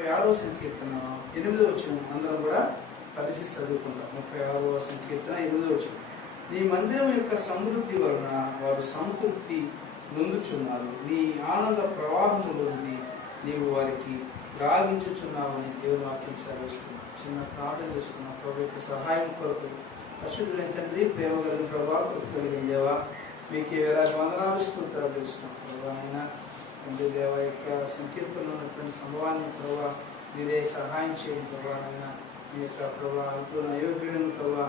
36వ సంకీర్తన 8వ వచనం అందరం కూడా కలిసి చదువుకుంటాం. 36వ సంకీర్తన 8వ వచనం. నీ మందిరం యొక్క సమృద్ధి వలన వారు సంతృప్తి నొందుచున్నారు. నీ ఆనంద ప్రవాహములోనిది నీవు వారికి రాగించుచున్నావని దేవుని వాక్యం సెలవిస్తున్నాం. చిన్న ప్రార్థన చేసుకున్నాం. ప్రభు యొక్క సహాయం కొరకు పరిశుద్ధులైన తండ్రి, ప్రేమ కలిగిన ప్రభావ, కృప కలిగిన దేవా, మీకు వేలాది వందనాలు స్తుతులు తెలుస్తున్నాం. ప్రభావ అయినా తండ్రి దేవ యొక్క సంకీర్తనలో ఉన్నటువంటి సంభవాన్ని ప్రభావ మీరే సహాయం చేయండి. ప్రభావ అయినా మీ యొక్క ప్రభావ అల్పున అయోగ్యుడైన ప్రభావ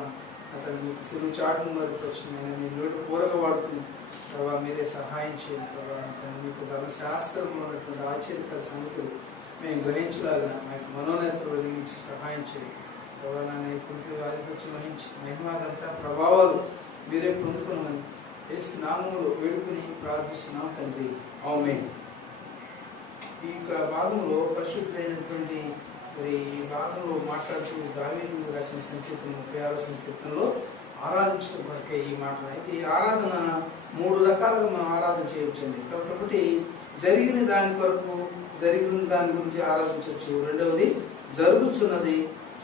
అతను మీకు సిరువు చాటును వరకు వచ్చిన మీ నోటు కూరగా వాడుతుంది. ప్రభావ మీరే సహాయం చేయండి. ప్రభావ మీకు ధర్మశాస్త్రంలో ఉన్నటువంటి ఆశ్చర్యకర సంగతులు మేము గ్రహించలాగిన మా యొక్క మనోనేతలు వెలిగించి సహాయం చేయండి. ప్రభావ నాన్న ఇప్పుడు ఆధిపత్యం వహించి మహిమాగంత ప్రభావాలు మీరే పొందుకున్నామని యేసు నామములో వేడుకుని ప్రార్థిస్తున్నాం తండ్రి, ఆమేన్. ఈ యొక్క భాగంలో పరిశుద్ధులైనటువంటి మరి ఈ భాగంలో మాట్లాడుతూ దావీదు రాసిన సంకీర్తన 36వ సంకీర్తనలో ఆరాధించడం కొరకే ఈ మాటలు. అయితే ఈ ఆరాధన 3 రకాలుగా మనం ఆరాధన చేయవచ్చండి. కాబట్టి ఒకటి జరిగిన దాని కొరకు జరిగిన దాని గురించి ఆరాధించవచ్చు, రెండవది జరుగుతున్నది,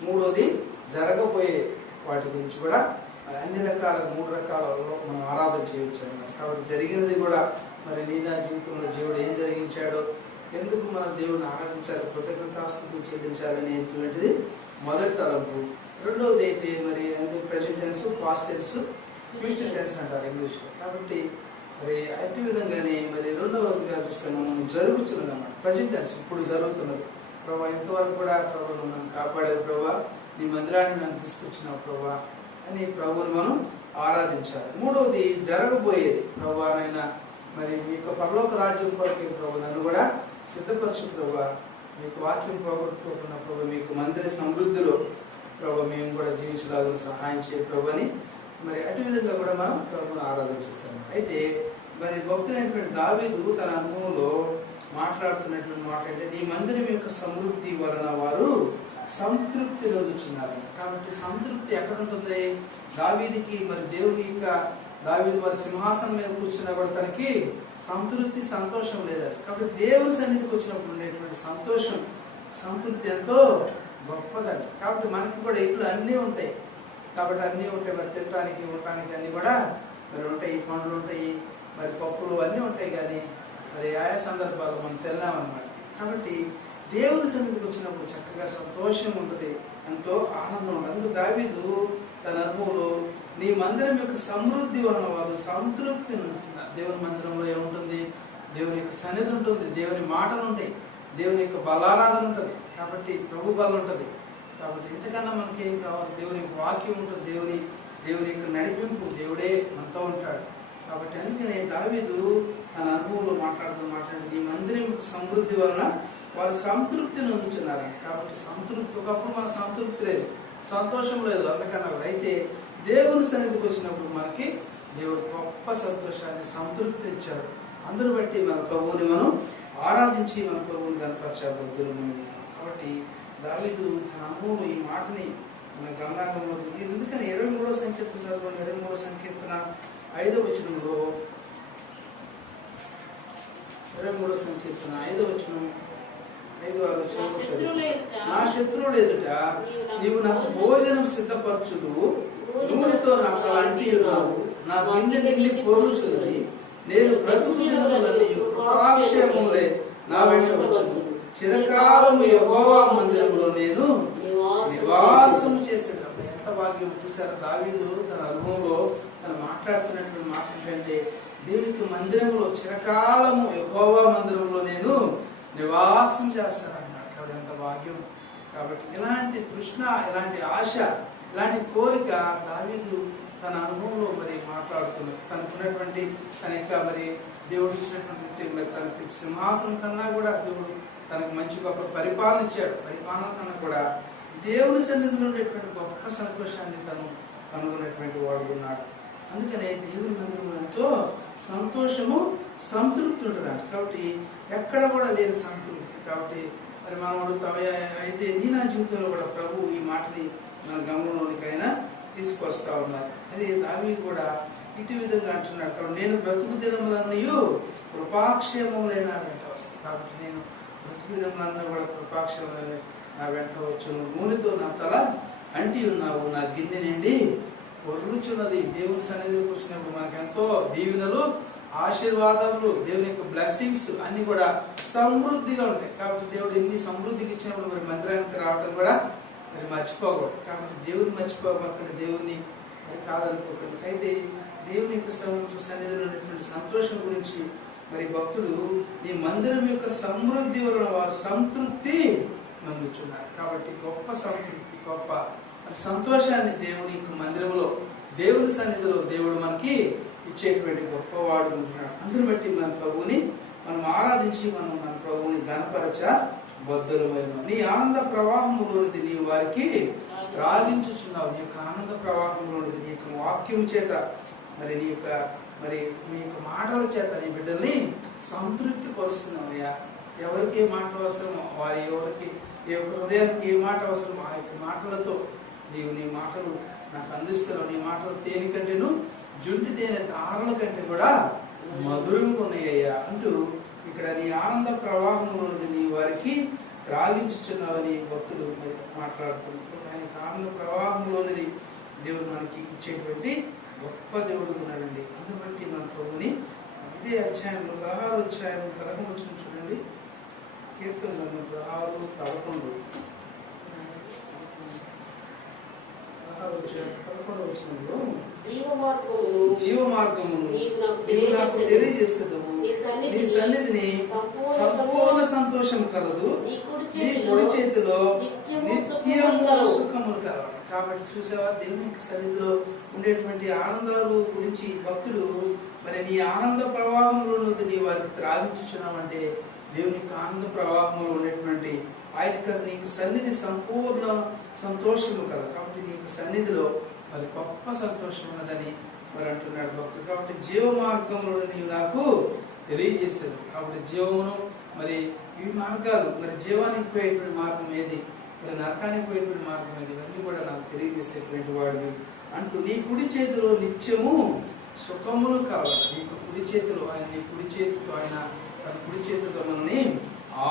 మూడవది జరగబోయే వాటి గురించి కూడా అన్ని రకాల 3 రకాలలో మనం ఆరాధన చేయవచ్చు అన్నమాట. కాబట్టి జరిగినది కూడా మరి నీ నా జీవితంలో దేవుడు ఏం జరిగించాడో, ఎందుకు మనం దేవుడిని ఆరాధించాలి, కృతజ్ఞతాస్తుతులు చెల్లించాలనేటువంటిది మొదటి తలంపు. రెండవది అయితే మరి అందుకు present tense, past tense, future tense అంటారు ఇంగ్లీష్లో. కాబట్టి మరి అట్టి విధంగానే మరి రెండవదిగా చూస్తే మనం జరుగుతున్నది అన్నమాట. ప్రెజెంట్ టెన్స్ ఇప్పుడు జరుగుతున్నది. ప్రభా ఇంతవరకు కూడా ప్రభు నన్ను కాపాడేవు, ప్రభా నీ మందిరాన్ని నన్ను తీసుకొచ్చినావు ప్రభా అని ప్రభువుని మనం ఆరాధించాలి. మూడవది జరగబోయేది. ప్రభువానైనా మరి మీ యొక్క పరలోక రాజ్యం కొరకే ప్రభు నన్ను కూడా సిద్ధపరచు ప్రభా, మీకు వాక్యం పోగొట్టుకోకుండా ప్రభు మీకు మందిర సమృద్ధిలో ప్రభు మేము కూడా జీవించలాగా సహాయం చేయ ప్రభు అని మరి అటు విధంగా కూడా మనం ప్రభుని ఆరాధించాము. అయితే మరి భక్తులైనటువంటి దావీదు తన అనుభవంలో మాట్లాడుతున్నటువంటి మాట అంటే నీ మందిరం యొక్క సమృద్ధి వలన వారు సంతృప్తి నొందుచున్నారు. కాబట్టి సంతృప్తి ఎక్కడ ఉంటుంది? దావీదికి మరి దేవుని యొక్క దావీదు మరి సింహాసనం మీద కూర్చున్నా కూడా తనకి సంతృప్తి సంతోషం లేదట. కాబట్టి దేవుని సన్నిధికి వచ్చినప్పుడు ఉండేటువంటి సంతోషం సంతృప్తి ఎంతో గొప్పదంట. కాబట్టి మనకి కూడా ఇట్లు అన్నీ ఉంటాయి. కాబట్టి అన్నీ ఉంటాయి, మరి తినడానికి ఉండటానికి అన్నీ కూడా మరి ఉంటాయి, పండ్లు ఉంటాయి, మరి పప్పులు అన్నీ ఉంటాయి. కానీ మరి ఆయా సందర్భాలు మనం తిన్నామన్నమాట. కాబట్టి దేవుని సన్నిధికి వచ్చినప్పుడు చక్కగా సంతోషం ఉంటుంది, ఎంతో ఆనందం ఉంటుంది. అందుకు దావీదు తన అనుభవంలో నీ మందిరం యొక్క సమృద్ధి వలన వారు సంతృప్తి నడుస్తున్నారు. దేవుని మందిరంలో ఏముంటుంది? దేవుని యొక్క సన్నిధి ఉంటుంది, దేవుని మాటలు ఉంటాయి, దేవుని యొక్క బలారాధన ఉంటుంది, కాబట్టి ప్రభు బలం ఉంటుంది. కాబట్టి ఇంతకన్నా మనకి ఏం కావాలి? దేవుని యొక్క వాక్యం ఉంటుంది, దేవుని యొక్క నడిపింపు, దేవుడే మనతో ఉంటాడు. కాబట్టి అందుకనే దావీదు తన అనుభవంలో మాట్లాడి నీ మందిరం యొక్క సమృద్ధి వలన వారు సంతృప్తి నొందుతున్నారు. కాబట్టి సంతృప్తి, ఒకప్పుడు మన సంతృప్తి లేదు, సంతోషం లేదు, అంతకన్నా కూడా. అయితే దేవుని సన్నిధికి వచ్చినప్పుడు మనకి దేవుడు గొప్ప సంతోషాన్ని, సంతృప్తి ఇచ్చాడు. అందరూ బట్టి మన ప్రభువుని మనం ఆరాధించి మన ప్రభువుని కనపరచబద్దులు. కాబట్టి దావీదు తన అనుభవం ఈ మాటని మన గమనాగంలో ఎందుకని 23వ సంకీర్తన చదవండి. 23వ సంకీర్తన 5వ వచనంలో 23వ సంకీర్తన 5వ వచనం 5-6 వచనంలో చదివి, నా శత్రువులు ఎదుట నీవు నాకు భోజనం సిద్ధపరచుదు, నూనెతో నా తల అంటి ఉన్నావు, నా గిన్నె నిండి పొరుచున్నది, నేను బ్రతుకు దినములన్నీ కృపాక్షేమములే నా వెంట వచ్చును, చిరకాలము యెహోవా మందిరములో నేను నివాసం చేసేటప్పుడు. ఎంత భాగ్యం చూసారా దావీదు తన అనుభవంలో తను మాట్లాడుతున్నటువంటి మాట ఏంటంటే దేవునికి మందిరంలో చిరకాలము యెహోవా మందిరంలో నేను నివాసం చేస్తానన్నాడు. కాబట్టి ఎంత భాగ్యం. కాబట్టి ఇలాంటి తృష్ణ, ఇలాంటి ఆశ, ఇలాంటి కోరిక దావీదు తన అనుభవంలో మరి మాట్లాడుతున్నారు. తనకున్నటువంటి తన యొక్క మరి దేవుడు ఇచ్చినటువంటి మరి తనకి సింహాసనం కన్నా కూడా దేవుడు తనకు మంచి గొప్ప పరిపాలన ఇచ్చాడు. పరిపాలన కన్నా కూడా దేవుని సన్నిధిలో ఉండేటువంటి గొప్ప సంతోషాన్ని తను కనుగొన్నటువంటి వాడు ఉన్నాడు. అందుకనే దేవుని మందిరంలో ఎంతో సంతోషము, సంతృప్తి ఉంటుందంట. కాబట్టి ఎక్కడ కూడా లేని సంతృప్తి. కాబట్టి మరి మనం అడుగుతాం, అయితే నీ నా జీవితంలో కూడా ప్రభు ఈ మాటని మన గమనంలోనికైనా తీసుకొస్తా ఉన్నారు. అది దావీదు కూడా ఇటు విధంగా అంటున్నాడు, నేను బ్రతుకు దినములన్నయు కృపాక్షేమములైన వెంట వస్తాను. కాబట్టి నేను ప్రతిదినములన్నా కూడా కృపాక్షరమైన నా వెంట వచ్చును, నూనెతో నా తల అంటి ఉన్నావు, నా గిన్నె నిండి పొర్లుచున్నది. దేవుని సన్నిధికి వచ్చినప్పుడు మనకు ఎంతో దీవెనలు, ఆశీర్వాదములు, దేవుని యొక్క బ్లెస్సింగ్స్ అన్ని కూడా సమృద్ధిగా ఉంటాయి. కాబట్టి దేవుడు ఎన్ని సమృద్ధికి ఇచ్చినప్పుడు మరి మందిరానికి రావడం కూడా మరి మర్చిపోకూడదు. కాబట్టి దేవుని మర్చిపోకుండా దేవుని మరి కాదనుకోకండి. అయితే దేవుని యొక్క సన్నిధిలో ఉన్నటువంటి సంతోషం గురించి మరి భక్తుడు, నీ మందిరం యొక్క సమృద్ధి వలన వారు సంతృప్తి నందుచున్నారు. కాబట్టి గొప్ప సంతృప్తి, గొప్ప సంతోషాన్ని దేవుని యొక్క మందిరంలో, దేవుని సన్నిధిలో దేవుడు మనకి ఇచ్చేటువంటి గొప్పవాడు ఉంటున్నాడు. అందుని బట్టి మన ప్రభువుని మనం ఆరాధించి మనం మన ప్రభువుని గణపరచ బద్ధులమైన. నీ ఆనంద ప్రవాహంలోనిది నీ వారికి రాగించుచున్నావు. నీ యొక్క ఆనంద ప్రవాహంలోనిది నీ యొక్క వాక్యం చేత మరి నీ యొక్క మరి మీ యొక్క మాటల చేత నీ బిడ్డల్ని సంతృప్తి పరుస్తున్నావయ్యా. ఎవరికి ఏ మాటలు అవసరమో వారి ఎవరికి ఈ యొక్క హృదయానికి ఏ మాట అవసరమో ఆ యొక్క మాటలతో నీవు నీ మాటలు నాకు అందిస్తున్నావు. నీ మాటలు తేనె కంటేను జుంటి తేనె దారుల కంటే కూడా మధురంగా ఉన్నాయ్యా అంటూ ఇక్కడ నీ ఆనంద ప్రవాహంలోనిది నీ వారికి త్రాగించుచున్నావని భక్తులు మరి మాట్లాడుతున్నారు. ఆయనకి ఆనంద ప్రవాహంలోనిది దేవుడు మనకి ఇచ్చేటువంటి గొప్ప దేవుడు ఉన్నాడండి. అందుని బట్టి మన ప్రభుని ఇదే అధ్యాయంలో 16 అధ్యాయం 11 చూడండి. కీర్తన 16, 11 వచనంలో జీవ మార్గమును నీవు నాకు తెలియజేసేదవు, నీ సన్నిధిని సంపూర్ణ సంతోషం కలదు, నీ కుడి చేతిలో నిత్యము సుఖములు కలదు. కాబట్టి చూసావా, దేవుని యొక్క సన్నిధిలో ఉండేటువంటి ఆనందాలు గురించి భక్తుడు మరి నీ ఆనంద ప్రవాహంలో నీ వారికి త్రాగించుచున్నామంటే దేవుని యొక్క ఆనంద ప్రవాహంలో ఉండేటువంటి ఆయన నీకు సన్నిధి సంపూర్ణ సంతోషము కదా. కాబట్టి నీకు సన్నిధిలో మరి గొప్ప సంతోషం ఉన్నదని మరి అంటున్నాడు భక్తుడు. కాబట్టి జీవ మార్గంలో నీవు నాకు తెలియజేశారు. కాబట్టి జీవమును మరి ఈ మార్గాలు, మరి జీవానికి పోయేటువంటి మార్గం ఏది, మరి నరకానికి పోయేటువంటి మార్గం ఏది, ఇవన్నీ కూడా నాకు తెలియజేసేటువంటి వాడివి అంటూ నీ కుడి చేతిలో నిత్యము సుఖములు కావాలి. నీకు కుడి చేతిలో ఆయన, నీ కుడి చేతితో ఆయన తన కుడి చేతితో మనల్ని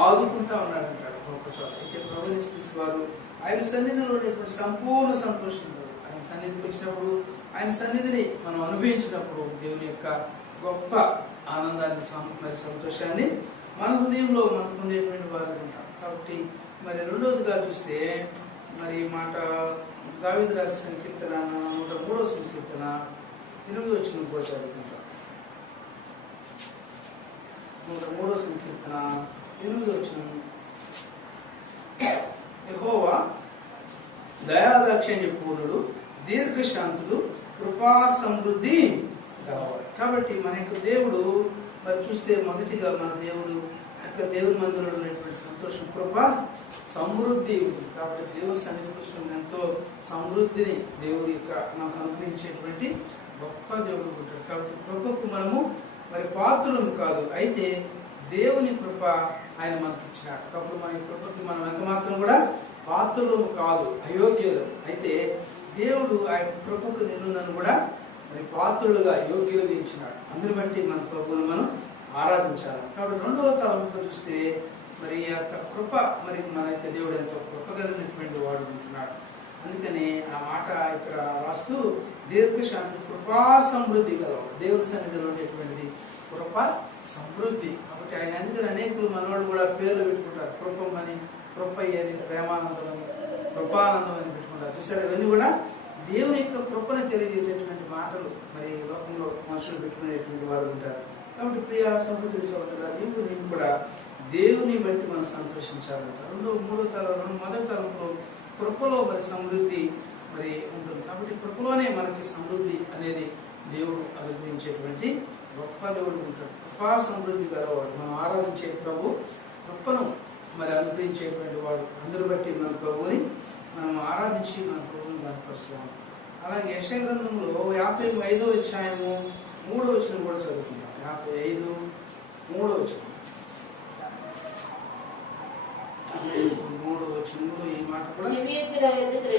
ఆదుకుంటా ఉన్నాడు అంటాడు ఒక చోట. అయితే ప్రభుని వారు ఆయన సన్నిధిలో ఉండేటువంటి సంపూర్ణ సంతోషం, ఆయన సన్నిధికి వచ్చినప్పుడు ఆయన సన్నిధిని మనం అనుభవించినప్పుడు దేవుని యొక్క గొప్ప ఆనందాన్ని మరి సంతోషాన్ని మన హృదయంలో మనం పొందేటువంటి వారు ఉంటాం. కాబట్టి మరి రెండవదిగా చూస్తే మరి మాట దావీదు రాసిన సంకీర్తన 103వ సంకీర్తన 8వ వచనం కూడా చదువుకుంటాం. 103వ సంకీర్తన 8వ వచనం, యెహోవా దయాదాక్షిణ్య పూర్ణుడు, దీర్ఘశాంతుడు, కృపా సమృద్ధి గలవాడు. కాబట్టి మన యొక్క దేవుడు మరి చూస్తే మొదటిగా మన దేవుడు యొక్క దేవుని మందిరంలో ఉన్నటువంటి సంతోషం, కృప సమృద్ధి ఉంటుంది. కాబట్టి దేవుని సన్నిధికి ఎంతో సమృద్ధిని దేవుడి యొక్క మనకు అనుగ్రహించేటువంటి గొప్ప దేవుడు ఉంటాడు. కాబట్టి కృపకు మనము మరి పాత్రలు కాదు, అయితే దేవుని కృప ఆయన మనకి ఇచ్చినాడు. కాబట్టి మన కృపకి మనం ఎంత మాత్రం కూడా పాత్రలు కాదు, అయోగ్యులు. అయితే దేవుడు ఆయన కృపకు నిన్ను నన్ను కూడా మరి పాత్రులుగా యోగ్యులుగా ఇచ్చినాడు. అందుని బట్టి మన ప్రభువును మనం ఆరాధించాలి. కాబట్టి రెండవ తలంపులో చూస్తే మరి ఆ యొక్క కృప, మరి మన యొక్క దేవుడు ఎంతో కృపగలిగినటువంటి వాడు ఉంటున్నాడు. అందుకని ఆ మాట ఇక్కడ రాస్తూ దీర్ఘశాంతి, కృపా సమృద్ధి గలవాడు. దేవుని సన్నిధిలో ఉండేటువంటిది కృప సమృద్ధి. కాబట్టి ఆయన అందుకని అనేకులు మనవాడు కూడా పేర్లు పెట్టుకుంటారు. కృపమని, కృపయ్య అని, ప్రేమానందం అని, కృపానందం అని పెట్టుకుంటారు. చూసారు, ఇవన్నీ కూడా దేవుని యొక్క కృపను తెలియజేసేటువంటి మాటలు మరి లోకంలో మనుషులు పెట్టుకునేటువంటి వారు ఉంటారు. కాబట్టి ప్రియ సహోదరి సహోదరులు, నేను కూడా దేవుని బట్టి మనం సంతోషించాలంట. మొదటి తరంలో కృపలో మరి సమృద్ధి మరి ఉంటుంది. కాబట్టి కృపలోనే మనకి సమృద్ధి అనేది దేవుడు అనుగ్రహించేటువంటి గొప్ప దేవుడు ఉంటాడు. కృపా సమృద్ధి గలవాడు. మనం ఆరాధించే ప్రభు కృపను మరి అనుగ్రహించేటువంటి వాడు. అందరి బట్టి మన ప్రభువుని మనం ఆరాధించి మన ప్రభువుని కనపరుస్తాము. అలాగే యెషయా గ్రంథంలో 55వ అధ్యాయము 3వ వచనం కూడా చదువుకుంటాం. 55 3వ వచనం. 3వ వచనంలో ఈ మాట కూడా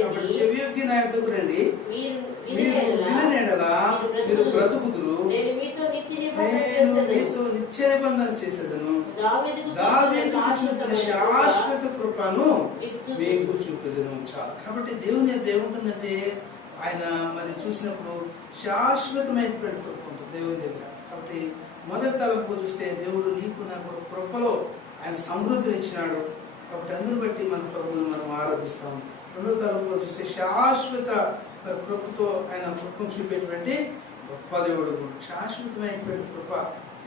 కాబట్టి చెవి యొగ్గి నా యొద్దకు రండి, మీరు మీరు విననేడలా మీరు బ్రతుకుదురు, నేను మీతో నిత్య నిబంధన చేసేదను, దావీదుకు చూపిన శాశ్వత కృపను మీకు చూపెదను. చాలు. కాబట్టి దేవుని ఏముంటుందంటే ఆయన మరి చూసినప్పుడు శాశ్వతమైనటువంటి కృప ఉంటుంది దేవుని దగ్గర. కాబట్టి మొదటి తలంపు చూస్తే దేవుడు నీకు నాకు కృపలో ఆయన సమృద్ధిని ఇచ్చినాడు. కాబట్టి అందరూ బట్టి మన ప్రభువుని మనం ఆరాధిస్తాము. రెండో తలంపులో చూస్తే శాశ్వత కృపతో ఆయన కృపను చూపేటువంటి గొప్ప దేవుడు. శాశ్వతమైనటువంటి కృప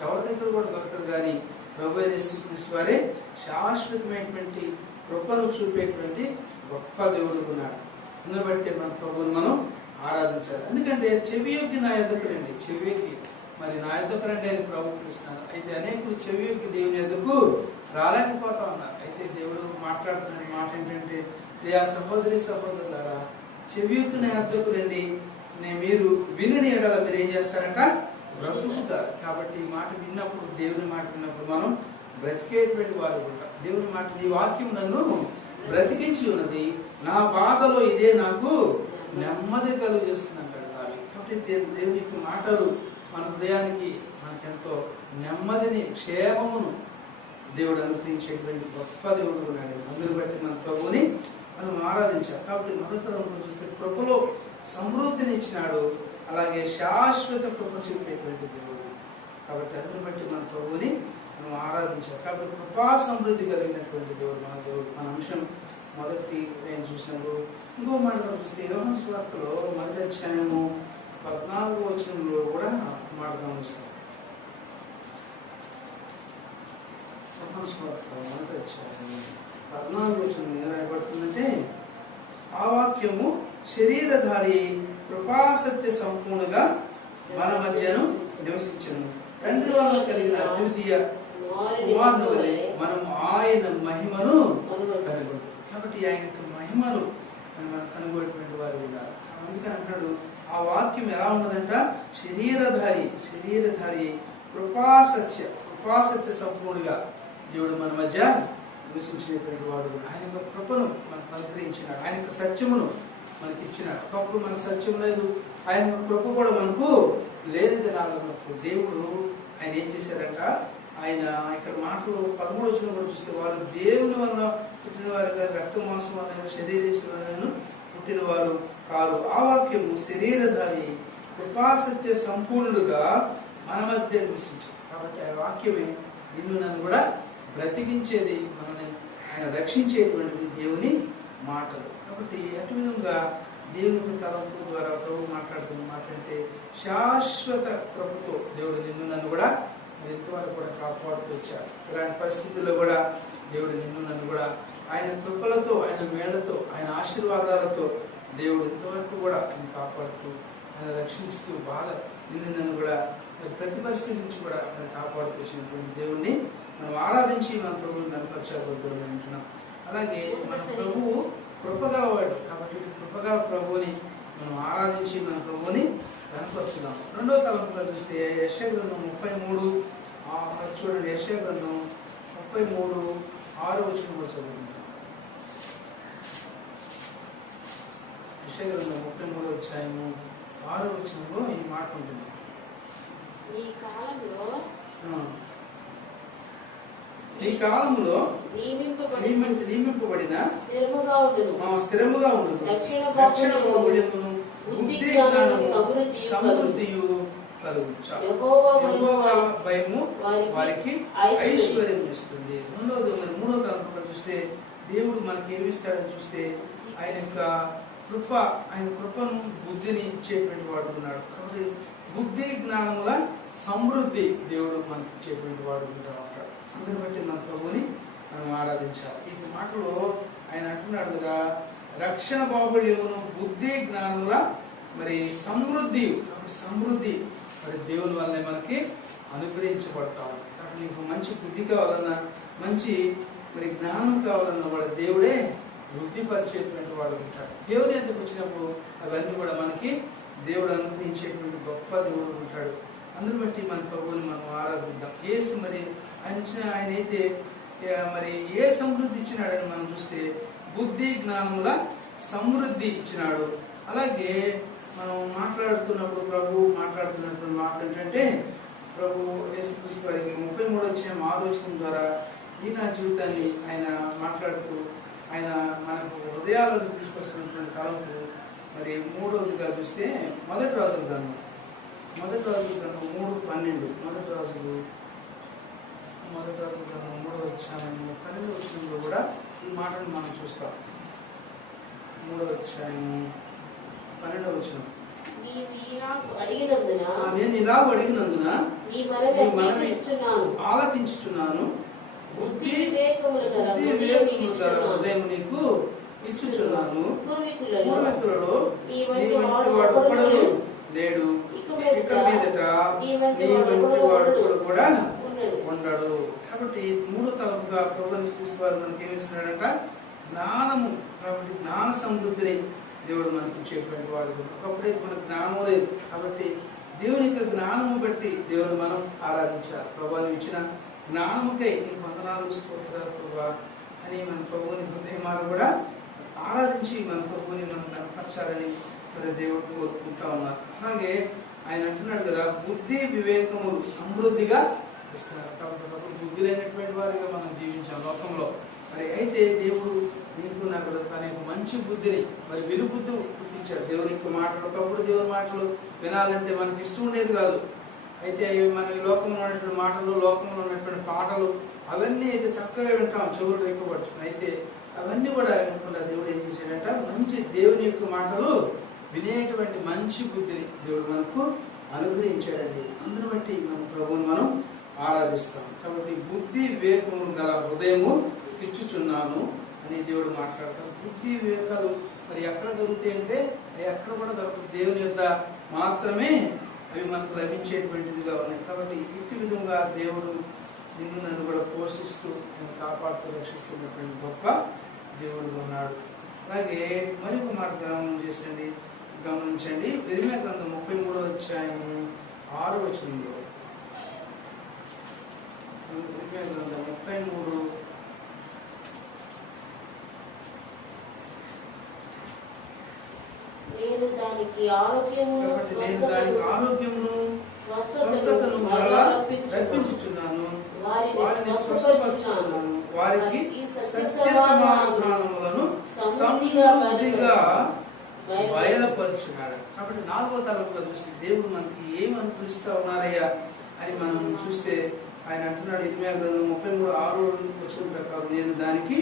ఎవరి దగ్గర కూడా దొరకదు, కానీ ప్రభు అయిన యేసుక్రీస్తు వారే శాశ్వతమైనటువంటి కృపను చూపేటువంటి గొప్ప దేవుడు ఉన్నాడు. అందుని బట్టి మన ప్రభువుని మనం ఆరాధించాలి. ఎందుకంటే చెవి యొగ్గి నా యొద్దకు రండి, చెవికి మరి నా యొద్దకు రండి అని ప్రభు పిలుస్తున్నారు. అయితే అనేకులు చెవి యొగ్గి దేవుని యొద్దకు రాలేకపోతా ఉన్నారు. అయితే దేవుడు మాట్లాడుతున్న మాట ఏంటంటే, ఆ సహోదరి సహోదరులారా, చెవి యొగ్గి నా యొద్దకు రండి, మీరు వినని ఎడల మీరు ఏం చేస్తారంట, బ్రతుకుతారు. కాబట్టి ఈ మాట విన్నప్పుడు, దేవుని మాట విన్నప్పుడు మనం బ్రతికేటువంటి వారు కూడా. దేవుని మాట, నీ వాక్యం నన్ను బ్రతికించి ఉన్నది, నా బాధలో ఇదే నాకు నెమ్మది కలుగు చేస్తుంది అంటాడు దావీదు. కాబట్టి దేవుని మాటలు మన హృదయానికి మనకెంతో నెమ్మదిని, క్షేమమును దేవుడు అనుగ్రహించేటువంటి గొప్ప దేవుడు ఉన్నాడు. అందుని బట్టి మన ప్రభువుని మనం ఆరాధించాలి. కాబట్టి మొదటి తరంలో చూస్తే కృపలో సమృద్ధిని ఇచ్చినాడు, అలాగే శాశ్వత కృప చూపేటువంటి దేవుడు. కాబట్టి అందుని బట్టి మన ప్రభువుని మనం ఆరాధించాలి. కాబట్టి కృపా సమృద్ధి కలిగినటువంటి దేవుడు మన దేవుడు. మన అంశం మొదటి నేను చూసినప్పుడు ఇంకో మాట చూస్తే యోహాను సువార్తలో మొదటి అధ్యాయము 14వ వచనంలో కూడా మాట గమనిస్తాం. యోహాను సువార్త మొదటి అధ్యాయము 14వ వచనం ఏం రాయబడుతుందంటే, ఆ వాక్యము శరీరధారి కృపాసత్య సంపూర్ణంగా మన మధ్యను నివసించను, తండ్రి వలన కలిగిన అద్వితీయ కుమారుని వలె మనం ఆయన మహిమను కనుగొంటాం. కాబట్టి ఆయన మహిమను మనం కనుగొనేటువంటి వారు ఉన్నారు. అందుకని అంటున్నాడు, ఆ వాక్యం ఎలా ఉన్నదంట, శరీరధారి కృపాసత్య సంపూర్ణంగా దేవుడు మన మధ్య నివసించినటువంటి వాడు. ఆయన యొక్క కృపను మనకు అనుగ్రహించినాడు, ఆయన యొక్క సత్యమును మనకి ఇచ్చినాడు. ఒకప్పుడు మన సత్యం లేదు, ఆయన యొక్క కృప కూడా మనకు లేని దినాలన్నప్పుడు దేవుడు ఆయన ఏం చేశారంట, ఆయన ఇక్కడ మాటలు 13వ వచనం కూడా చూస్తే, వారు దేవుని వల్ల పుట్టిన వారు కానీ రక్త మాంసం వల్ల శరీరేశ్వరులను పుట్టిన వారు కారు. ఆ వాక్యము శరీరధారి కృపాసత్య సంపూర్ణుడుగా మన మధ్య నివసించారు. కాబట్టి ఆ వాక్యమే నిన్ను నన్ను కూడా బ్రతికించేది, మనల్ని ఆయన రక్షించేటువంటిది దేవుని మాటలు. కాబట్టి అటు విధంగా దేవుని తలంపు ద్వారా ప్రభు మాట్లాడుతున్న మాట అంటే, శాశ్వత కృపతో దేవుడు నిన్ను నన్ను కూడా ఇంతవరకు కూడా కాపాడుతూ వచ్చాడు. ఇలాంటి పరిస్థితుల్లో కూడా దేవుడు నిన్ను నన్ను కూడా ఆయన కృపలతో, ఆయన మేళ్లతో, ఆయన ఆశీర్వాదాలతో దేవుడు ఇంతవరకు కూడా ఆయన కాపాడుతూ, ఆయన రక్షిస్తూ, బాధ నిన్ను నన్ను కూడా ప్రతి పరిస్థితి నుంచి కూడా ఆయన కాపాడుతూ వచ్చినటువంటి దేవుణ్ణి మనం ఆరాధించి మన ప్రభువుని కనపరచబోతున్నాం అంటున్నాం. అలాగే మన ప్రభువు కృపగలవాడు. కాబట్టి కృపగల ప్రభువుని మనం ఆరాధించి మన ప్రభువుని కనపరుచుదాం. రెండో తలంపుగా చూస్తే యెషయా గ్రంథం 33 చూడండి. యెషయా గ్రంథం 33:6 వచనంలో చదువుకుంటాం. యెషయా గ్రంథం 33వ అధ్యాయము 6వ వచనంలో ఈ మాట ఉంటుంది. ఈ కాలంలో నియమింపబడిన స్థిరముగా ఉండును, రక్షణ బాహుళ్యమును బుద్ధి జ్ఞానము సమృద్ధియు కలుగు. యెహోవా భయము వారికి ఐశ్వర్యం ఇస్తుంది. మూడో తలంపుగా చూస్తే దేవుడు మనకి ఏమి ఇస్తాడని చూస్తే, ఆయన యొక్క కృప, ఆయన కృపను బుద్ధిని ఇచ్చేటువంటి వాడుకున్నాడు. కాబట్టి బుద్ధి జ్ఞానముల సమృద్ధి దేవుడు మనకి ఇచ్చేటువంటి వాడుకుంటా ఉంటాడు. అందుని బట్టి మన ప్రభుని మనం ఆరాధించాలి. ఈ మాటలో ఆయన అంటున్నాడు కదా, రక్షణ బాహుళ్యమును బుద్ధి జ్ఞానముల మరి సమృద్ధి. కాబట్టి సమృద్ధి మరి దేవుని వల్లనే మనకి అనుగ్రహించబడతా ఉంది. కాబట్టి నీకు మంచి బుద్ధి కావాలన్నా, మంచి మరి జ్ఞానం కావాలన్నా వాడు దేవుడే వృద్ధి పరిచేటువంటి వాడు ఉంటాడు. దేవుని ఎందుకు వచ్చినప్పుడు అవన్నీ కూడా మనకి దేవుడు అనుగ్రహించేటువంటి గొప్ప దేవుడు ఉంటాడు. అందుని బట్టి మన ప్రభువుని మనం ఆరాధిద్దాం. మరి ఆయన ఇచ్చిన, ఆయన అయితే మరి ఏ సమృద్ధి ఇచ్చినాడని మనం చూస్తే, బుద్ధి జ్ఞానముల సమృద్ధి ఇచ్చినాడు. అలాగే మనం మాట్లాడుతున్నప్పుడు ప్రభు మాట్లాడుతున్నటువంటి మాట ఏంటంటే, ప్రభు యేసుక్రీస్తు వారికి 33వ అధ్యాయం 6వ వచనం ద్వారా ఈ నా జీవితాన్ని ఆయన మాట్లాడుతూ ఆయన మనకు హృదయాలను తీసుకొస్తున్నటువంటి తలంపు. మరి 3వదిగా చూస్తే మొదటి రాజుల గ్రంథం 3:12 మొదటి రాజుల గ్రంథం 3వ అధ్యాయం 12వ వచనంలో కూడా ఈ మాటను మనం చూస్తాం. 3వ అధ్యాయం 12వ వచనం, నేను ఇలాగ అడిగినందున నీ మనవి ఆలకించుచున్నాను, బుద్ధి వివేకములు గల హృదయం నీకు ఇచ్చుచున్నాను. పూర్వీకులలో నీ వంటి వాడు ఒక్కడును లేడు, ఇక మీదట నీ వంటి వాడు కూడా ఉండడు. కాబట్టి 3వ తలంపుగా ప్రభువుని వారు మనకి ఏమిస్తున్నాడంట? జ్ఞానము. కాబట్టి జ్ఞాన సమృద్ధిని దేవుడు మనకి ఇచ్చేటువంటి వాడు. ఒకప్పుడైతే మనకు జ్ఞానం లేదు, కాబట్టి దేవుని యొక్క జ్ఞానము బట్టి దేవుని మనం ఆరాధించాలి. ప్రభువుని ఇచ్చిన జ్ఞానముకై నీకు వందనాలు, స్తోత్రాలు ప్రభువా అని మన ప్రభువుని హృదయమాలు కూడా ఆరాధించి మన ప్రభువుని మనం కనపరచాలని దేవుడు కోరుకుంటా ఉన్నారు. అలాగే ఆయన అంటున్నాడు కదా, బుద్ధి వివేకములు సమృద్ధిగా ఇస్తున్నారు. కాబట్టి బుద్ధి లేనటువంటి వారిగా మనం జీవించాం లోకంలో. మరి అయితే దేవుడు నీకు నాకు తన యొక్క మంచి బుద్ధిని, మరి వినుబుద్ధి పుట్టించాడు. దేవుని యొక్క మాటలు, ఒకప్పుడు దేవుని మాటలు వినాలంటే మనకి ఇష్టం ఉండేది కాదు. అయితే మన ఈ లోకంలో ఉన్నటువంటి మాటలు, లోకంలో ఉన్నటువంటి పాటలు అవన్నీ అయితే చక్కగా వింటాం, చెవులు ఎక్కువపడుతున్నాయి. అయితే అవన్నీ కూడా వినకుండా దేవుడు ఏం చేశాడంట? మంచి దేవుని యొక్క మాటలు వినేటువంటి మంచి బుద్ధిని దేవుడు మనకు అనుగ్రహించాడండి. అందుని బట్టి మన ప్రభువుని మనం ఆరాధిస్తాం. కాబట్టి బుద్ధి వివేకము గల హృదయము ఇచ్చుచున్నాను అని దేవుడు మాట్లాడతాడు. బుద్ధి వివేకాలు మరి ఎక్కడ దొరుకుతాయి అంటే, ఎక్కడ కూడా దొరకదు, దేవుని యొద్ద మాత్రమే అవి మనకు లభించేటువంటిదిగా ఉన్నాయి. కాబట్టి ఇట్టి విధంగా దేవుడు నిన్ను నన్ను కూడా పోషిస్తూ నేను కాపాడుతూ రక్షిస్తున్నటువంటి గొప్ప దేవుడుగా ఉన్నాడు. అలాగే మరొక మాట గమనించండి. ఇర్మీయా గ్రంథం 33వ అధ్యాయం 6వ వచనంలో, ఇర్మీయా గ్రంథం 33 నేను దానికి ఆరోగ్యమును స్వస్థతను మరలా రప్పించుచున్నాను, వారిని స్వస్థపరచుచున్నాను, వారికి సత్య సమాధానములను సమృద్ధిగా బయలుపరుచున్నాడు. కాబట్టి 4వ తలంపుగా చూస్తే దేవుడు మనకి ఏమి అనుగ్రహిస్తా ఉన్నారయ్యా అని మనం చూస్తే ఆయన అంటున్నాడు ఇర్మీయా గ్రంథం 33:6 వచనం ప్రకారం, నేను దానికి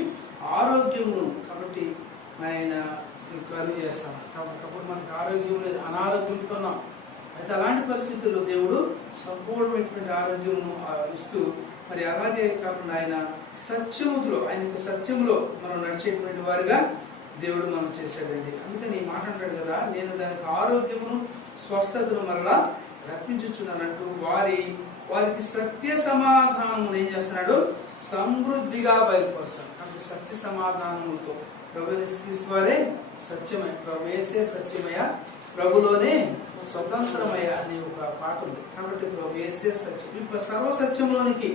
ఆరోగ్యమును. కాబట్టి ఆయన కలుగు చేస్తాను. కాబట్టి అప్పుడు మనకి ఆరోగ్యం లేదు, అనారోగ్యంతో ఉన్నాం. అయితే అలాంటి పరిస్థితుల్లో దేవుడు సంపూర్ణమైనటువంటి ఆరోగ్యమును ఇస్తూ, మరి అలాగే కాకుండా ఆయన సత్యములో, ఆయన యొక్క సత్యంలో మనం నడిచేటువంటి వారిగా దేవుడు మనం చేశాడండి. అందుకని ఈ మాట అంటాడు కదా, నేను దానికి ఆరోగ్యమును స్వస్థతను మరలా రప్పించుచున్నానంటూ వారికి సత్య సమాధానము ఏం చేస్తున్నాడు? సమృద్ధిగా బయలుపరుస్తాడు. అంటే సత్య సమాధానములతో ప్రభువారే సత్యమయ, ప్రభుయేసే సత్యమయ, ప్రభులోనే స్వతంత్రమయ అనే ఒక పాట ఉంది. కాబట్టి ప్రభుయేసే సత్యం, ఇప్పుడు సర్వసత్యంలోనికి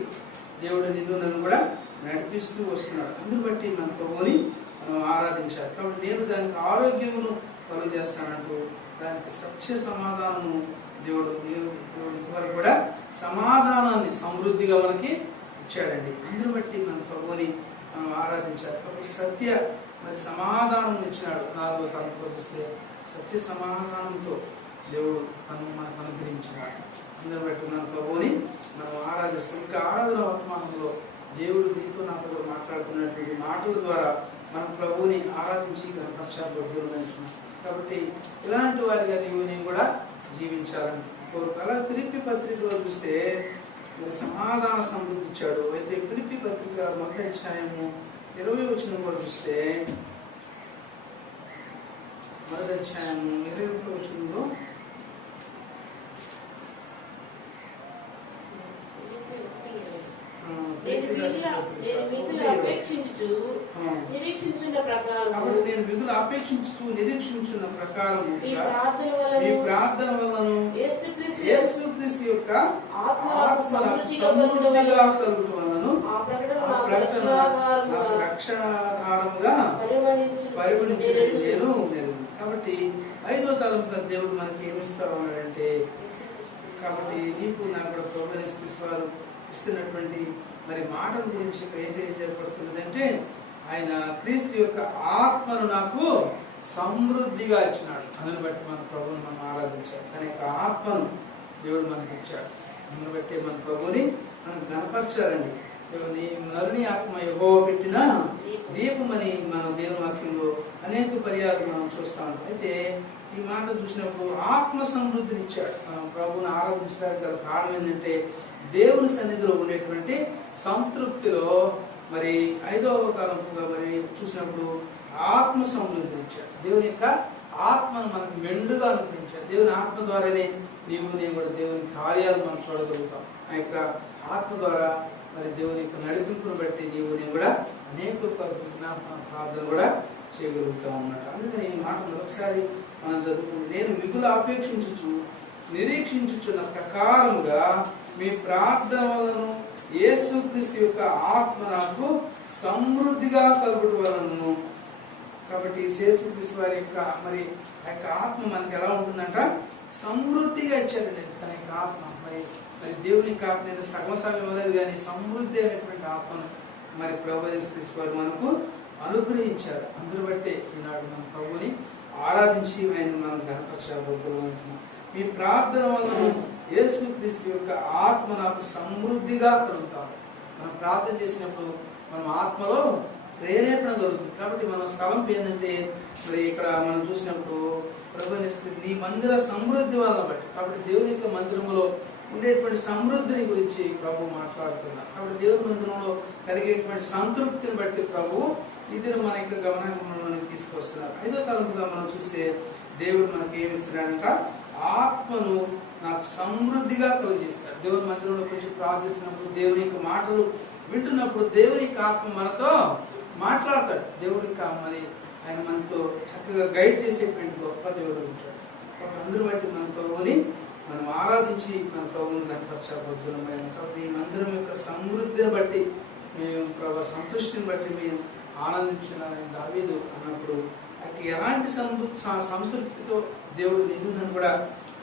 దేవుడు నిన్ను నన్ను కూడా నడిపిస్తూ వస్తున్నాడు. అందుని బట్టి మన ప్రభువుని మనం ఆరాధించాలి. కాబట్టి నేను దానికి ఆరోగ్యమును కలుగు చేస్తానంటూ దానికి సత్య సమాధానము దేవుడు ఇంతవరకు కూడా సమాధానాన్ని సమృద్ధిగా మనకి ఇచ్చాడండి. అందుని బట్టి మన ప్రభువుని మనం ఆరాధించాలి. కాబట్టి సత్య మరి సమాధానం ఇచ్చినాడు. 4వ తలంపులో చూస్తే సత్య సమాధానంతో దేవుడు మనకు అనుగ్రహించినాడు. అందుని బట్టి మన ప్రభువుని మనం ఆరాధిస్తాం. ఇంకా ఆరాధన వర్తమానంలో దేవుడు నీతో నాతో కూడా మాట్లాడుతున్నటువంటి మాటల ద్వారా మన ప్రభువుని ఆరాధించి కనపరచాలి. కాబట్టి ఇలాంటి వారిగా నేను కూడా జీవించాలని కోరుకు. అలా ఫిలిప్పీ పత్రికలో చూస్తే సమాధాన సమృద్ధి ఇచ్చాడు. అయితే ఫిలిప్పీ పత్రిక 1వ అధ్యాయము 20వ వచనం కూడా చూస్తే, 1వ అధ్యాయము 21వ వచనంలో, కాబట్టి నేను మిగులు అపేక్షించుతూ నిరీక్షించున్న ప్రకారం ఈ ప్రార్థన వలన యేసుక్రీస్తు యొక్క ఆత్మ సమృద్ధిగా కలుగుట వలన ఆ ప్రకటన నాకు రక్షణాధారంగా పరిగణించినట్టు నేను నెరుగు. కాబట్టి 5వ తలంపుగా దేవుడు మనకి ఏమిస్తా ఉన్నాడంటే, కాబట్టి నీకు నాకు కూడా ప్రభువైన యేసుక్రీస్తు వారు ఇస్తున్నటువంటి మరి మాటల గురించి ఇక్కడ ఏం తెలియజేయబడుతున్నదంటే, ఆయన క్రీస్తు యొక్క ఆత్మను నాకు సమృద్ధిగా ఇచ్చినాడు. అందుని బట్టి మన ప్రభువుని మనం ఆరాధించాలి. తన యొక్క ఆత్మను దేవుడు మనకి ఇచ్చాడు. అందుని బట్టి మన ప్రభువుని మనం గణపరచాలండి. నీ నరుని ఆత్మ యెహోవా పెట్టిన దీపమని మనం దేవుని వాక్యంలో అనేక పర్యాలు మనం చూస్తాం. అయితే ఈ మాట చూసినప్పుడు ఆత్మ సమృద్ధిని ఇచ్చాడు. మనం ప్రభువుని ఆరాధించడానికి గల కారణం ఏంటంటే, దేవుని సన్నిధిలో ఉండేటువంటి సంతృప్తిలో మరి 5వ తలంపుగా మరి చూసినప్పుడు ఆత్మ సమృద్ధిని ఇచ్చాడు. దేవుని యొక్క ఆత్మను మనకు మెండుగా అనుగ్రహించాడు. దేవుని ఆత్మ ద్వారానే నీవు నేను కూడా దేవుని కార్యాలు మనం చూడగలుగుతాం. ఆ యొక్క ఆత్మ ద్వారా మరి దేవుని యొక్క నడిపింపును బట్టి నీవు నేను కూడా అనేక ప్రార్థన కూడా చేయగలుగుతాం అన్నమాట. అందుకని ఈ మాట మరొకసారి మనం చదువుకుంటే, నేను మిగులు అపేక్షించుచు నిరీక్షించుచున్న ప్రకారముగా మీ ప్రార్థనలను యేసుక్రీస్తు యొక్క ఆత్మ నాకు సమృద్ధిగా కలుగుట వలన. కాబట్టి యేసుక్రీస్తు వారి యొక్క మరి ఆ యొక్క ఆత్మ మనకి ఎలా ఉంటుందంట, సమృద్ధిగా ఇచ్చాడండి. తన యొక్క ఆత్మ మరి మరి దేవుని యొక్క ఆత్మ మీద సగం ఇవ్వలేదు, కానీ సమృద్ధి అనేటువంటి ఆత్మను మరి ప్రభువైన యేసుక్రీస్తు వారు మనకు అనుగ్రహించారు. అందును బట్టే ఈనాడు మన ప్రభువుని ఆరాధించి ఆయన మనం ఘనపరచబోతున్నాం. మీ ప్రార్థన వలన యేసుక్రీస్తు యొక్క ఆత్మ నాకు సమృద్ధిగా కలుగుతాను. మనం ప్రార్థన చేసినప్పుడు మనం ఆత్మలో ప్రేరేపణ కలుగుతుంది. కాబట్టి మన స్థలం ఏంటంటే, మరి ఇక్కడ మనం చూసినప్పుడు ప్రభువైన యేసుక్రీస్తు నీ మందిర సమృద్ధి వలన బట్టి, కాబట్టి దేవుని యొక్క మందిరంలో ఉండేటువంటి సమృద్ధిని గురించి ప్రభు మాట్లాడుతున్నారు. కాబట్టి దేవుని మందిరంలో కలిగేటువంటి సంతృప్తిని బట్టి ప్రభు ఇది మన యొక్క గమనంలోనికి తీసుకొస్తున్నారు. 5వ తలంపుగా మనం చూస్తే, దేవుడు మనకి ఏమి ఇస్తున్నాడంట, ఆత్మను నాకు సమృద్ధిగా కలిగిస్తాడు. దేవుని మందిరంలో కొంచెం ప్రార్థిస్తున్నప్పుడు, దేవుని యొక్క మాటలు వింటున్నప్పుడు దేవుని యొక్క ఆత్మ మనతో మాట్లాడతాడు. దేవుడి యొక్క మరి ఆయన మనతో చక్కగా గైడ్ చేసేటువంటి గొప్ప దేవుడు ఉంటాడు. అందరూ బట్టి మన ప్రభువుని మనం ఆరాధించి మన ప్రభువుని కనపరచబోతున్నాం. కాబట్టి ఈ మందిరం యొక్క సమృద్ధిని బట్టి మేము ప్రభు సంతృష్టిని బట్టి మేము ఆనందించున్నామని దావీదు అన్నప్పుడు ఎలాంటి సంతృప్తితో దేవుడు నిన్ను కూడా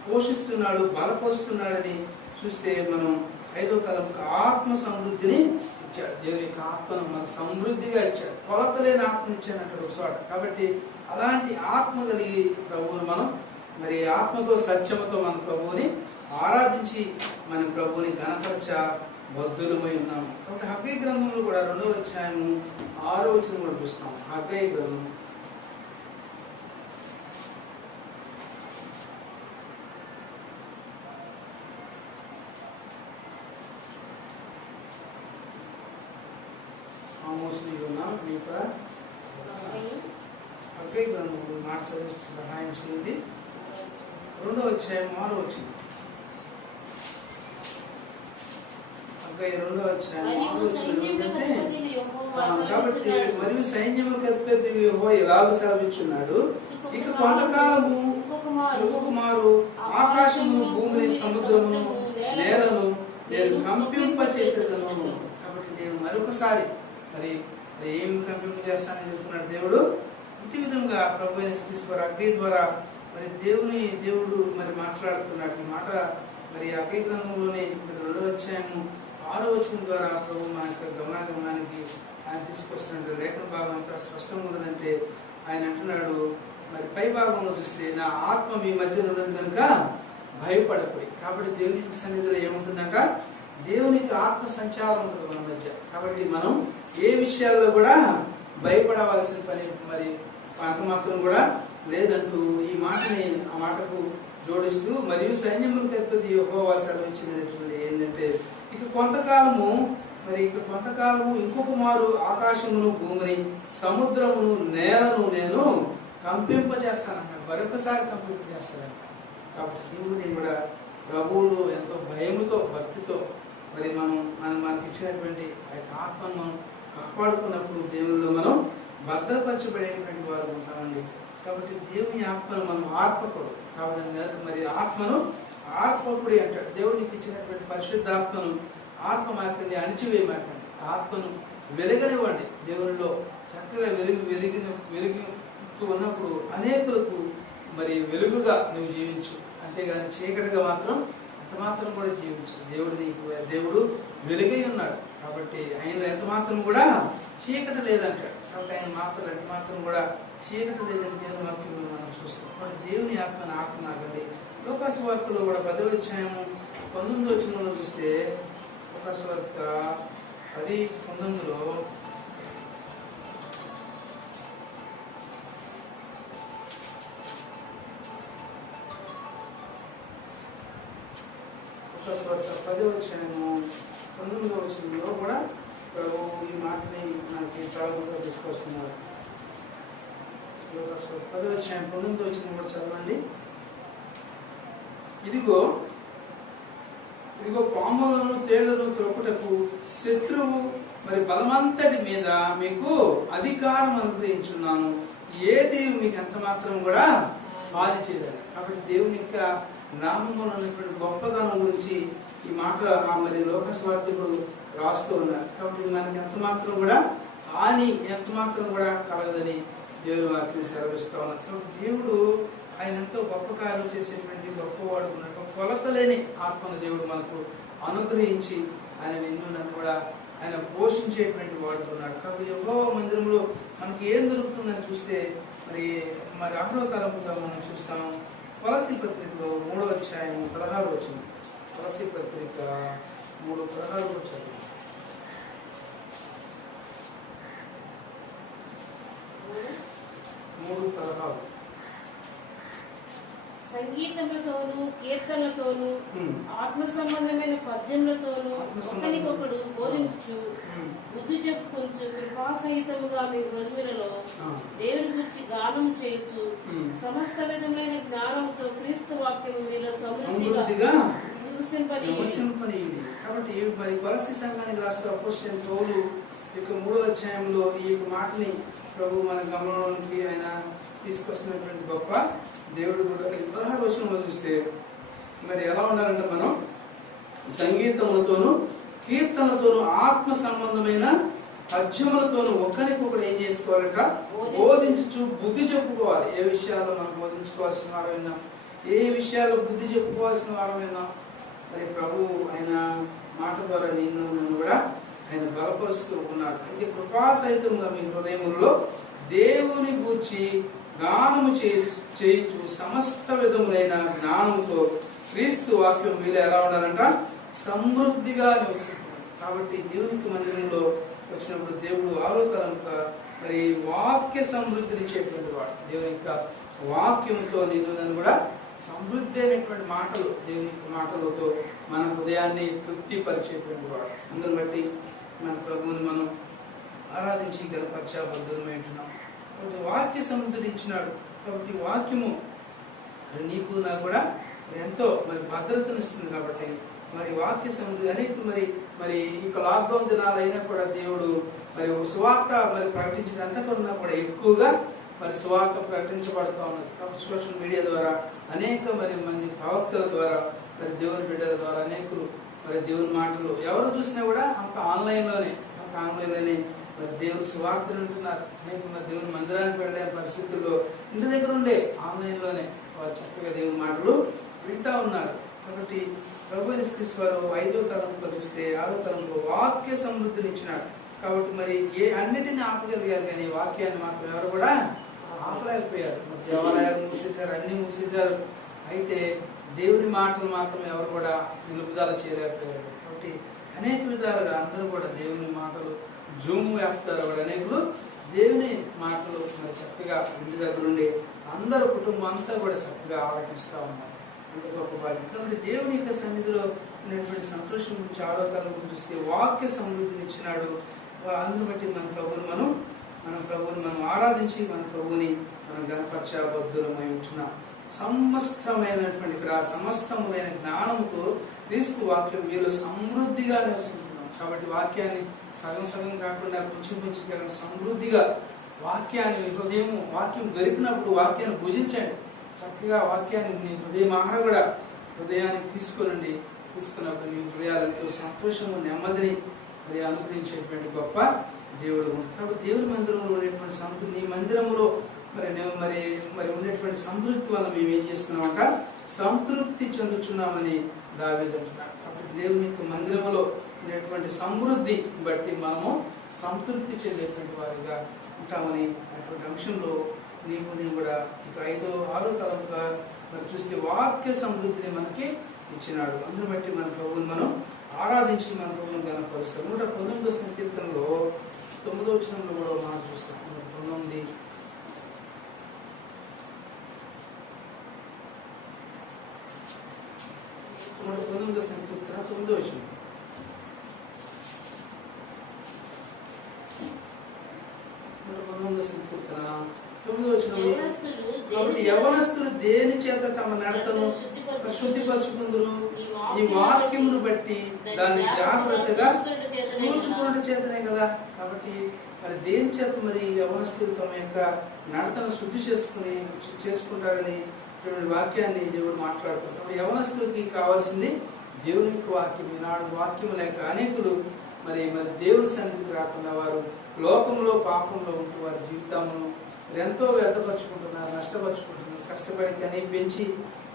పోషిస్తున్నాడు, బలపరుస్తున్నాడని చూస్తే మనం 5వ తలంపుకి ఆత్మ సమృద్ధిని ఇచ్చాడు. దేవుని యొక్క ఆత్మను మనకు సమృద్ధిగా ఇచ్చాడు. కొలతలేని ఆత్మ ఇచ్చానంటాడు ఒక చోట. కాబట్టి అలాంటి ఆత్మ కలిగి ప్రభువుని మనం మరి ఆత్మతో సత్యముతో మన ప్రభువుని ఆరాధించి మన ప్రభువుని ఘనపరచ బద్ధులమై ఉన్నాము. కాబట్టి హగ్గయి గ్రంథంలో కూడా 2వ అధ్యాయము 6వ వచనం కూడా చూస్తాం. హగ్గయి గ్రంథం హగ్గయి గ్రంథంలో మాట చదివి సహాయం చేయండి. 2వ అధ్యాయం 6వ వచనం. హగ్గయి 2వ అధ్యాయం 6వ వచనం ఏంటంటే, కాబట్టి మరియు సైన్యములకు అధిపతి యెహోవా ఇలాగ సెలవిచ్చున్నాడు, ఇక కొంతకాలము ఇంకొక మారు ఆకాశమును భూమిని సముద్రమును నేలను నేను కంపింప చేసేదను. కాబట్టి నేను మరొకసారి మరి ఏం కంపింప చేస్తానని చెప్తున్నాడు దేవుడు. ఇంటి విధంగా ప్రభువైన యేసుక్రీస్తు వారి అగ్ని ద్వారా మరి దేవుడు మరి మాట్లాడుతున్నాడు. ఈ మాట మరి హగ్గయి గ్రంథంలోనే 2వ అధ్యాయము 6వ వచనం ద్వారా ప్రభు మన యొక్క గమనానికి ఆయన తీసుకొస్తున్నాడు. లేఖన భాగం అంతా స్పష్టంగా ఉన్నదంటే ఆయన అంటున్నాడు, మరి పై భాగంలో చూస్తే నా ఆత్మ మీ మధ్యలో ఉన్నది కనుక భయపడకూడదు. కాబట్టి దేవుని సన్నిధిలో ఏముంటుందంట, దేవునికి ఆత్మ సంచారం ఉంటుంది మన మధ్య. కాబట్టి మనం ఏ విషయాల్లో కూడా భయపడవలసిన పని మరి అంత మాత్రం కూడా లేదంటూ ఈ మాటని ఆ మాటకు జోడిస్తూ, మరియు సైన్యములకు అధిపతి యెహోవా సెలవిచ్చినటువంటి ఏంటంటే, ఇక కొంతకాలము ఇంకొక మారు ఆకాశమును భూమిని సముద్రమును నేలను నేను కంపింపజేస్తానన్నాడు. మరొకసారి కంపింపజేస్తాను. కాబట్టి దేవుని కూడా ప్రభువులు ఎంతో భయముతో భక్తితో మరి మనకి ఇచ్చినటువంటి ఆ యొక్క ఆత్మను మనం కాపాడుకున్నప్పుడు దేవునిలో మనం భద్రపరచబడేటువంటి వారు ఉంటామండి. కాబట్టి దేవుని ఆత్మను మనం ఆర్పకూడదు. కాబట్టి మరి ఆత్మను ఆర్పకుడి అంటాడు. దేవునికి ఇచ్చినటువంటి పరిశుద్ధాత్మను ఆత్మ మాకండి, అణిచివేయమాకండి. ఆత్మను వెలుగనివ్వండి. దేవునిలో చక్కగా ఉన్నప్పుడు అనేకులకు మరి వెలుగుగా నువ్వు జీవించు, అంతేగాని చీకటిగా మాత్రం ఎంత మాత్రం కూడా జీవించు. దేవుడు వెలుగై ఉన్నాడు కాబట్టి ఆయన ఎంత మాత్రం కూడా చీకటి లేదంటాడు. కాబట్టి ఆయన మాత్రం ఎంత మాత్రం కూడా చీకటి లేదని దేవుని వాక్యంలో మనం చూస్తాం. మరి దేవుని ఆత్మను ఆత్మనాకండి. లోకాసు వార్తలో కూడా 10వ అధ్యాయము 19వ వచనంలో చూస్తే, లోకాసు వార్త 10:19లో లోకాసు వార్త 10వ అధ్యాయము 19వ వచనంలో కూడా ప్రభు ఈ మాటని నాకు ప్రారంభంగా తీసుకొస్తున్నారు. లోకాసు వార్త 10వ అధ్యాయం 19వ వచనం కూడా చదవండి. ఇదిగో పాములను తేళ్లను త్రొక్కుటకు శత్రువు మరి బలమంతటి మీద మీకు అధికారం అనుగ్రహించున్నాను, ఏది మీకు ఎంత మాత్రం కూడా బాధి చేయదండి. కాబట్టి దేవుని యొక్క నామములో ఉన్నటువంటి గొప్పతనం గురించి ఈ మాట మరి లోకస్వార్థకుడు రాస్తూ ఉన్నారు. కాబట్టి మనకి ఎంత మాత్రం కూడా హాని ఎంత మాత్రం కూడా కలగదని దేవుని వాక్యం సెలవిస్తూ ఉన్నారు. కాబట్టి దేవుడు ఆయన ఎంతో గొప్ప కార్యం చేసేటువంటి గొప్పవాడు ఉన్నాడు. కొలత లేని ఆత్మను దేవుడు మనకు అనుగ్రహించి ఆయన నిన్ను నన్ను కూడా ఆయన పోషించేటువంటి వాడు ఉన్నాడు. కాబట్టి యెహోవా మందిరంలో మనకి ఏం దొరుకుతుందని చూస్తే మరి 6వ తరముగా మనం చూస్తాం. కొలస్సీ పత్రికలో 3వ అధ్యాయం 16వ వచనం. కొలస్సీ పత్రిక 3:16 చదువు. సంగీతములతోనూ కీర్తనలతోనూ ఆత్మ సంబంధమైన పద్యములతోనూ ఒకరికొకడు బోధించు బుద్ధి చెప్పుకుంటూ కృపాసహితముగా మీ హృదయములలో దేవుని గురించి గానం చేయొచ్చు సమస్త విధమైన జ్ఞానంతో క్రీస్తు వాక్యము మీలో సమృద్ధిగా నివసింపనీయుడి. కాబట్టి మరి కొలస్సీ సంఘానికి రాష్ట్ర అపోస్తలుడైన పౌలు యొక్క 3వ అధ్యాయంలో ఈ యొక్క మాటని ప్రభు మన గమనంలోనికి ఆయన తీసుకొస్తున్నటువంటి గొప్ప దేవుడు కూడా 16వ వచనంలో చూస్తే మరి ఎలా ఉండాలంటే మనం సంగీతములతోనూ కీర్తనలతోనూ ఆత్మ సంబంధమైన పద్యములతోనూ ఒకరికొకరు ఏం చేసుకోవాలట, బోధించు బుద్ధి చెప్పుకోవాలి. ఏ విషయాల్లో మనం బోధించుకోవాల్సిన వారం విన్నాం, ఏ విషయాల్లో బుద్ధి చెప్పుకోవాల్సిన వారం విన్నాం. మరి ప్రభు ఆయన మాట ద్వారా నన్ను కూడా ఆయన బలపరుస్తూ ఉన్నాడు. అయితే కృపాసహితంగా మీ హృదయములలో దేవుని గూర్చి గానము చేయించు సమస్త విధములైన జ్ఞానముతో క్రీస్తు వాక్యం మీలో ఎలా ఉండాలంట, సమృద్ధిగా నివసిస్తుంది. కాబట్టి దేవునికి మందిరంలో వచ్చినప్పుడు దేవుడు ఆలోకరంగా మరి వాక్య సమృద్ధినిచ్చేటువంటి వాడు. దేవుని యొక్క వాక్యంతో నిన్ను నన్ను కూడా సమృద్ధి అయినటువంటి మాటలు, దేవుని మాటలతో మన హృదయాన్ని తృప్తిపరిచేటువంటి వాడు. అందుని బట్టి మన ప్రభువుని మనం ఆరాధించి గణపరచబద్ధమై ఉంటున్నాం. కాబట్టి వాక్య సమృద్ధిని ఇచ్చినాడు. కాబట్టి వాక్యము నీకు నాకు కూడా ఎంతో మరి భద్రతనిస్తుంది. కాబట్టి మరి వాక్య సమృద్ధి అనేక మరి ఇక లాక్డౌన్ దినాలు అయినా కూడా దేవుడు మరి సువార్త మరి ప్రకటించినంత కన్నా కూడా ఎక్కువగా మరి సువార్త ప్రకటించబడుతూ ఉన్నది. కాబట్టి సోషల్ మీడియా ద్వారా అనేక మంది ప్రవక్తల ద్వారా మరి దేవుని బిడ్డల ద్వారా అనేకులు మరి దేవుని మాటలు ఎవరు చూసినా కూడా అంత ఆన్లైన్లోనే మరి దేవుని సువార్తలు ఉంటున్నారు. అనేక దేవుని మందిరానికి వెళ్ళే పరిస్థితుల్లో ఇంటి దగ్గర ఉండే ఆన్లైన్లోనే వారు చక్కగా దేవుని మాటలు వింటా ఉన్నారు. కాబట్టి ప్రభు యేసుక్రీస్తు వారు 5వ తరంలో చూస్తే 6వ తరంలో వాక్య సమృద్ధిని ఇచ్చినాడు. కాబట్టి మరి అన్నిటిని ఆపగలిగారు, కానీ వాక్యాన్ని మాత్రం ఎవరు కూడా ఆపలేకపోయారు. దేవాలయాలు మూసేశారు, అన్ని మూసేశారు. అయితే దేవుని మాటలు మాత్రం ఎవరు కూడా నిలుపుదల చేయలేకపోయారు. కాబట్టి అనేక విధాలుగా అందరూ కూడా దేవుని మాటలు జూమ్ వేస్తారు. కూడా అనేకులు దేవుని మాటలు మరి చక్కగా ఇంటి దగ్గర ఉండి అందరూ కుటుంబం అంతా కూడా చక్కగా ఆలోచిస్తూ ఉన్నారు. అంత గొప్ప భాగ్యం. కాబట్టి దేవుని యొక్క సన్నిధిలో ఉన్నటువంటి సంతోషం గురించి ఆరోగ్యాల గురించి వాక్య సమృద్ధిని ఇచ్చినాడు. అందుని బట్టి మన ప్రభువుని మనం ఆరాధించి మన ప్రభువుని మనం గణపరచబద్ధులమై ఉంటున్నాం. సమస్తమైనటువంటి ఇక్కడ సమస్తములైన జ్ఞానంతో క్రీస్తు వాక్యం వీళ్ళు సమృద్ధిగా నివసిస్తున్నాం. కాబట్టి వాక్యాన్ని సగం కాకుండా కొంచెం కాకుండా సమృద్ధిగా వాక్యాన్ని హృదయం వాక్యం దొరికినప్పుడు వాక్యాన్ని భుజించండి. చక్కగా వాక్యాన్ని నీ హృదయం ఆహారం కూడా హృదయానికి తీసుకున్నప్పుడు నీ హృదయాలతో సంతోషము నెమ్మదిని మరి అనుగ్రహించేటువంటి గొప్ప దేవుడు. కాబట్టి దేవుని మందిరంలో ఉండేటువంటి నీ మందిరంలో మరి ఉండేటువంటి సమృద్ధి వల్ల మేము ఏం చేస్తున్నామంట, సంతృప్తి చెందుతున్నామని దావీదు అంటున్నాడు. కాబట్టి దేవుని యొక్క మందిరంలో ఉండేటువంటి సమృద్ధి బట్టి మనము సంతృప్తి చెందేటువంటి వారిగా ఉంటామని అటువంటి అంశంలో నేను కూడా ఇక 5వ 6వ తరముగా మరి చూస్తే వాక్య సమృద్ధిని మనకి ఇచ్చినాడు. అందుని బట్టి మన ప్రభువుని మనం ఆరాధించి మన ప్రభువుని కనపరుస్తాం. 119వ సంకీర్తనలో 9వ వచనంలో కూడా మనం చూస్తాం. 119 119వ సంకీర్తన 9వ వచనం. కాబట్టి యవనస్తులు దేని చేత తమ నడతను శుద్ధిపరచుకుందరు, ఈ వాక్యమును బట్టి దాన్ని జాగ్రత్తగా చూచుకున్న చేతనే కదా. కాబట్టి మరి దేని చేత మరి యవనస్తులు తమ యొక్క నడతను శుద్ధి చేసుకుంటారని వాక్యాన్ని దేవుడు మాట్లాడుతారు. కాబట్టి యవనస్తులకి కావాల్సింది దేవుని యొక్క వాక్యం. ఈనాడు వాక్యం లేక అనేకులు మరి దేవుని సన్నిధికి రాకుండా వారు లోకంలో పాపంలో ఉంటూ వారి జీవితాలను ఎంతో వ్యర్థపరుచుకుంటున్నారు, నష్టపరుచుకుంటున్నారు. కష్టపడి కని పెంచి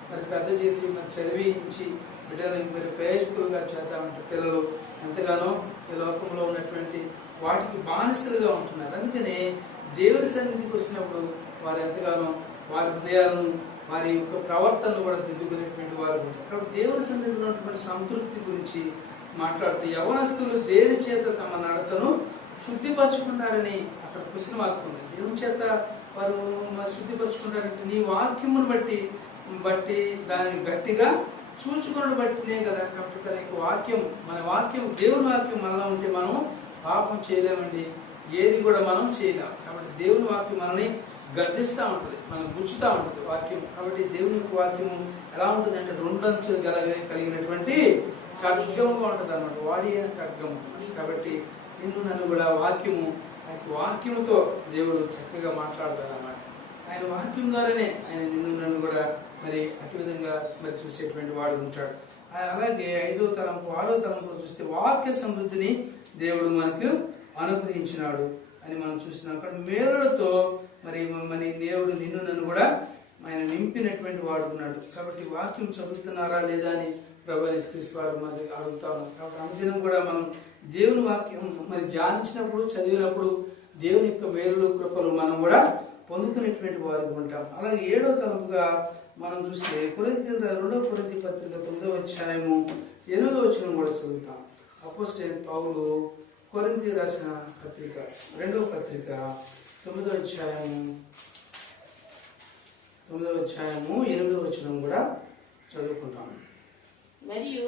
మరి పెద్ద చేసి మరి చదివించి బిడ్డలను మరి ప్రయోజకులుగా చేద్దామంటే పిల్లలు ఎంతగానో ఈ లోకంలో ఉన్నటువంటి వాటికి బానిసలుగా ఉంటున్నారు. అందుకనే దేవుని సన్నిధికి వచ్చినప్పుడు వారు ఎంతగానో వారి హృదయాలను వారి యొక్క ప్రవర్తనను కూడా దిద్దుకునేటువంటి వారు ఉంటారు. కాబట్టి దేవుని సన్నిధిలో ఉన్నటువంటి సంతృప్తి గురించి మాట్లాడుతూ యవనస్తులు దేని చేత తమ నడతను శుద్ధిపరచుకుంటారని అక్కడ క్వశ్చన్ మార్క్ ఉంది. దేవుని చేత వారు శుద్ధిపరచుకుంటారంటే నీ వాక్యమును బట్టి దానిని గట్టిగా చూచుకుని బట్టినే కదా. కాబట్టి తన యొక్క వాక్యం, మన వాక్యం దేవుని వాక్యం మనలో ఉంటే మనం పాపం చేయలేమండి, ఏది కూడా మనం చేయలేం. కాబట్టి దేవుని వాక్యం మనల్ని గర్దిస్తూ ఉంటుంది, మనం గుచ్చుతూ ఉంటుంది వాక్యం. కాబట్టి దేవుని యొక్క వాక్యము ఎలా ఉంటుంది అంటే 2 అంచులు కలిగినటువంటి ఖడ్గముగా ఉంటుంది అన్నమాట, వాడి అయిన ఖడ్గము. కాబట్టి నిన్ను నన్ను కూడా వాక్యముతో దేవుడు చక్కగా మాట్లాడతాడు అన్నమాట. ఆయన వాక్యం ద్వారానే ఆయన నిన్ను నన్ను కూడా మరి అటు విధంగా మరి చూసేటువంటి వాడు ఉంటాడు. అలాగే 5వ తరంపు 6వ తరంపులో చూస్తే వాక్య సమృద్ధిని దేవుడు మనకు అనుగ్రహించినాడు అని మనం చూస్తున్నాం. అక్కడ మేలులతో మరి దేవుడు నిన్ను నన్ను కూడా ఆయన నింపినటువంటి వాడు ఉన్నాడు. కాబట్టి వాక్యం చదువుతున్నారా లేదా అని ప్రభు యేసుక్రీస్తు వారు మరి అడుగుతాము. కాబట్టి అనుదినం కూడా మనం దేవుని వాక్యం మరి ధ్యానించినప్పుడు చదివినప్పుడు దేవుని యొక్క మేలులు కృపలు మనం కూడా పొందుకునేటువంటి వారు ఉంటాం. అలాగే 7వ తరపుగా మనం చూస్తే 2 కొరింథీ పత్రిక 9వ అధ్యాయము 8వ వచనం కూడా చదువుతాం. అపోస్తలుడైన పౌలు కొరింథీ రాసిన పత్రిక 2వ పత్రిక 9వ అధ్యాయము 8వ వచనం కూడా చదువుకుంటాం. మరియు